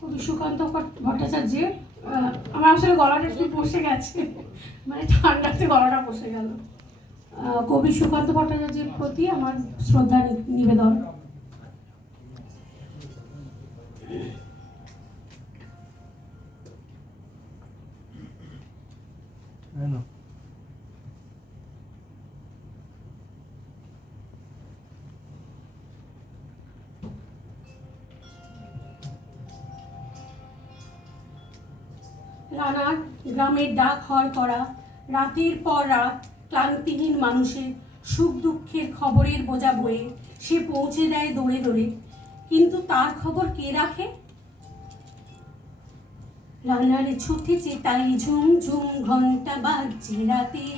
কবি সুকান্ত ভট্টাচার্যের, আমার আসলে গলাটা একটু বসে গেছে, মানে ঠান্ডাতে গলাটা বসে গেল। কবি সুকান্ত ভট্টাচার্যের প্রতি আমার শ্রদ্ধা নিবেদন। রানার গ্রামের ডাক হর করা, রাতের পর রাত ক্লান্তিহীন মানুষের সুখ দুঃখের খবরের বোঝা বয়ে সে পৌঁছে দেয় দৌড়ে দৌড়ে, কিন্তু তার খবর কে রাখে? রানার ছুটেছে তাই ঝুম ঝুম ঘন্টা বাজছে রাতে,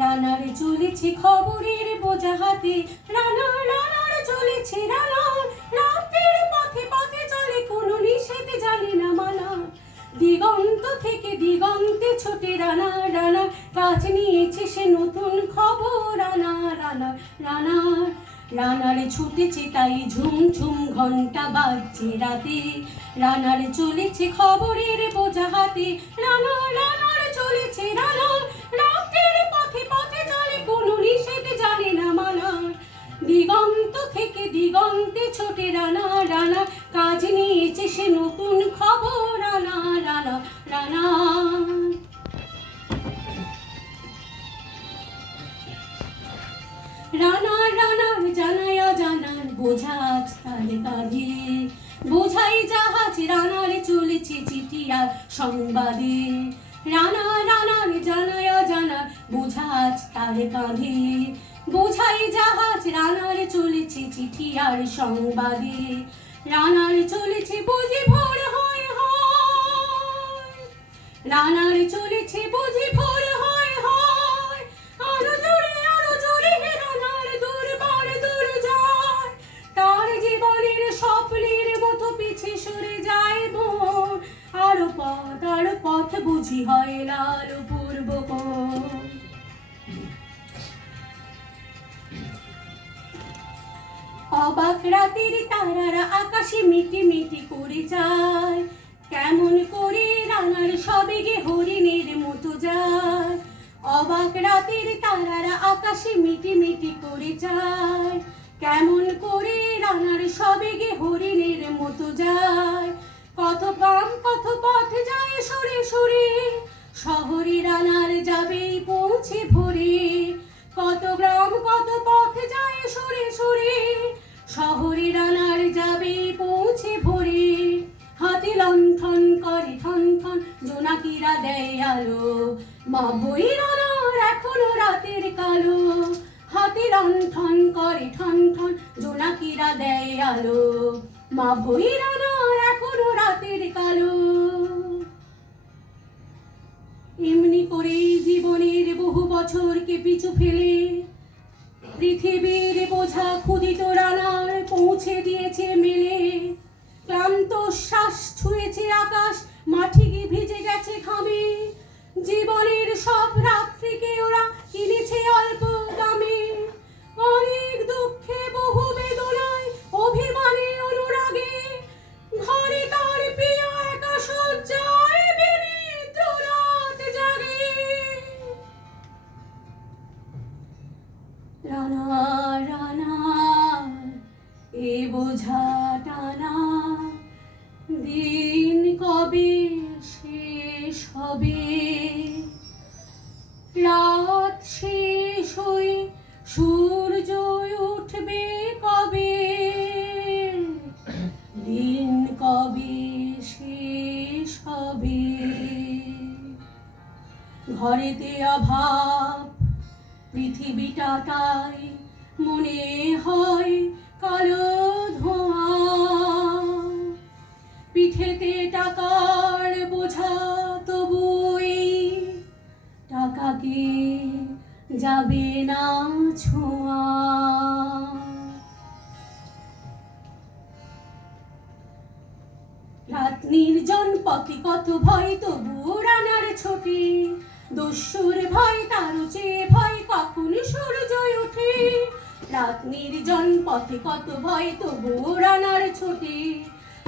রানার চলেছে খবরের বোঝা হাতে, রানার চলেছে, রানার রাতের পথে পথে চলে, কোনো নিষেধ জানে না মানা, দিগন্ত থেকে দিগন্তে ছোটে রানা, কাজ নিয়েছে সে নতুন খবর, রানার ছুটেছে তাই ঝুম ঝুম ঘন্টা বাজছে রাতে, রানার চলেছে খবরের বোঝা হাতে, রানার চলেছে, রাতের পথে পথে চলে, কোনো নিষেধ জানে না মানা, দিগন্ত থেকে দিগন্তে ছোটে রানা, কাজ নিয়েছে সে নতুন খবর, রানা। রানার জানায়া জানার বোঝা আজ তার কাঁধে, বোঝাই জাহাজ রানার চলেছে চিঠি আর সংবাদে, রানার জানায়া জানার বোঝা আজ তার কাঁধে, বোঝাই জাহাজ রানার চলেছে চিঠি আর সংবাদে, রানার চলেছে বুঝি ভোর হয়, রানার চলেছে বুঝি ভোর হয়, আরো জোরে রানার দুর্বার দূর যায়, তার জীবনের স্বপ্নের মতো পিছে সরে যায় মন, আরো পথ বুঝি হয় লাল পূর্ব কোণ। অবাক রাতের তারারা আকাশে মিটি মিটি করে যায়, কেমন করে রানার সবেগে হরিণের মতো যায়, অবাক রাতের তারারা আকাশে মিটি মিটি করে যায়, কেমন করে রানার সবেগে হরিণের মতো যায়, কত গ্রাম কত পথ যায় সরে সরে, শহরে রানার যাবেই পৌঁছে ভোরে, কত গ্রাম কত পথ যায় সরে সরে, শহরে রানার যাবে পৌঁছে ভোরে, হাতে লণ্ঠন করে ঠন ঠন জোনাকিরা দেয় আলো, মা বই রানার এখনো রাতের কালো, হাতে লণ্ঠন করে ঠন ঠন জোনাকিরা দেয় আলো, মা বই রানার এখনো রাতের কালো। এমনি করেই জীবনের বহু বছরকে পিছু ফেলে পৃথিবীর বোঝা ক্ষুদিত রানার পৌঁছে দিয়েছে মেলে, ক্লান্ত শ্বাস ছুঁয়েছে আকাশ, মাটি ভিজে গেছে ঘামে, জীবনের সব রাত্রিকে ওরা কিনেছে অল্প দামে, অনেক দুঃখে বহু বেদনায় অভিমানে অনুরাগে, ঘরে তার প্রিয় একা শয্যায় বিনিদ্র রাত জাগে, রানার এ বোঝা টানা দিন কবে শেষ হবে, রাত শেষ হয়ে সূর্য উঠবে কবে, দিন কবে শেষ হবে, ঘরেতে অভাব পৃথিবীটা তাই মনে হয় কালো ধোঁয়া, পিঠেতে টাকার বোঝা তবুই টাকাকে যাবে না ছোঁয়া, রাত নির্জন পথে কত ভয় তবু রানার ছোটে, দস্যুর ভয় তার চেয়ে ভয় কখন সূর্য ওঠে, রাত নির্জন পথে কত ভয়, তবুও রানার ছোটে।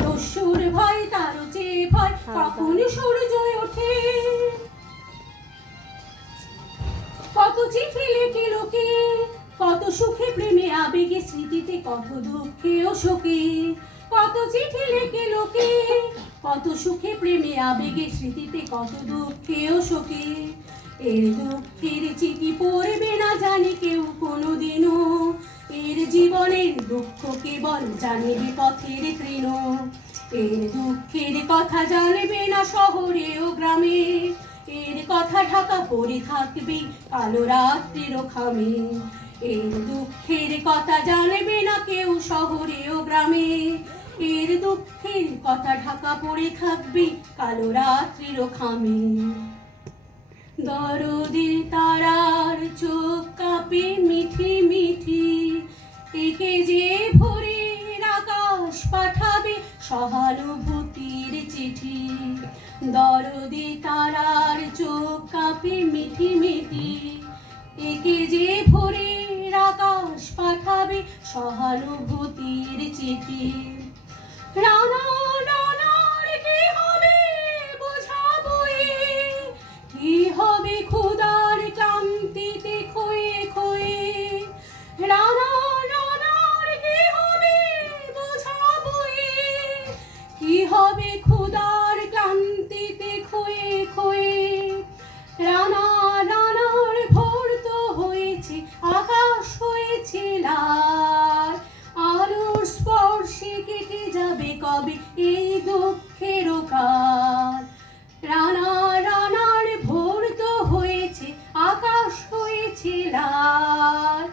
দস্যুর ভয় তারও চেয়ে ভয়, কখন সূর্য ওঠে। কত চিঠি লেখে লোকে, কত সুখে প্রেমে আবেগে স্মৃতিতে, কত দুঃখে ও শোকে। কত চিঠি লেখে লোকে, কত সুখে প্রেমে আবেগে স্মৃতিতে, কত দুঃখে ও শোকে। এর দুঃখের চিঠি পড়বে না জানি কেউ কোনোদিনও, এর জীবনের দুঃখ কেবল জানিবে পথের তৃণ। এর দুঃখের কথা জানবে না শহরে ও গ্রামে, এর কথা ঢাকা পড়ে থাকবে কালো রাত্রির খামে। এর দুঃখের কথা জানবে না কেউ শহরে ও গ্রামে, এর দুঃখের কথা ঢাকা পড়ে থাকবে কালো রাত্রির খামে। দরদে তারার চোখ কাঁপে মিঠি মিঠি, একে যে ভোরের আকাশ পাঠাবে সহানুভূতির চিঠি। দরদে তারার চোখ কাঁপে মিঠি মিঠি, একে যে ভোরের আকাশ পাঠাবে সহানুভূতির চিঠি। রানা রানার কি হবে বোঝাবো এ, কি হবে ক্ষুধার ক্লান্তিতে ক্ষয়ে ক্ষয়ে। রানা রানার কি হবে বোঝাবো এ, কি হবে ক্ষুধার ক্লান্তিতে ক্ষয়ে ক্ষয়ে। রানা রানার ভোর তো হয়েছে, আকাশ হয়েছে লাল, আলোর স্পর্শে কেটে যাবে কবে এই দুঃখের কাল। রানা রানার ভোর তো হয়েছে, আকাশ হয়েছে লাল,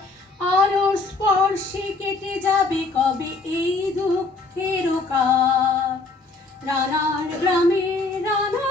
আলোর স্পর্শে কেটে যাবে কবে এই দুঃখের কাল। রানার গ্রামে রানা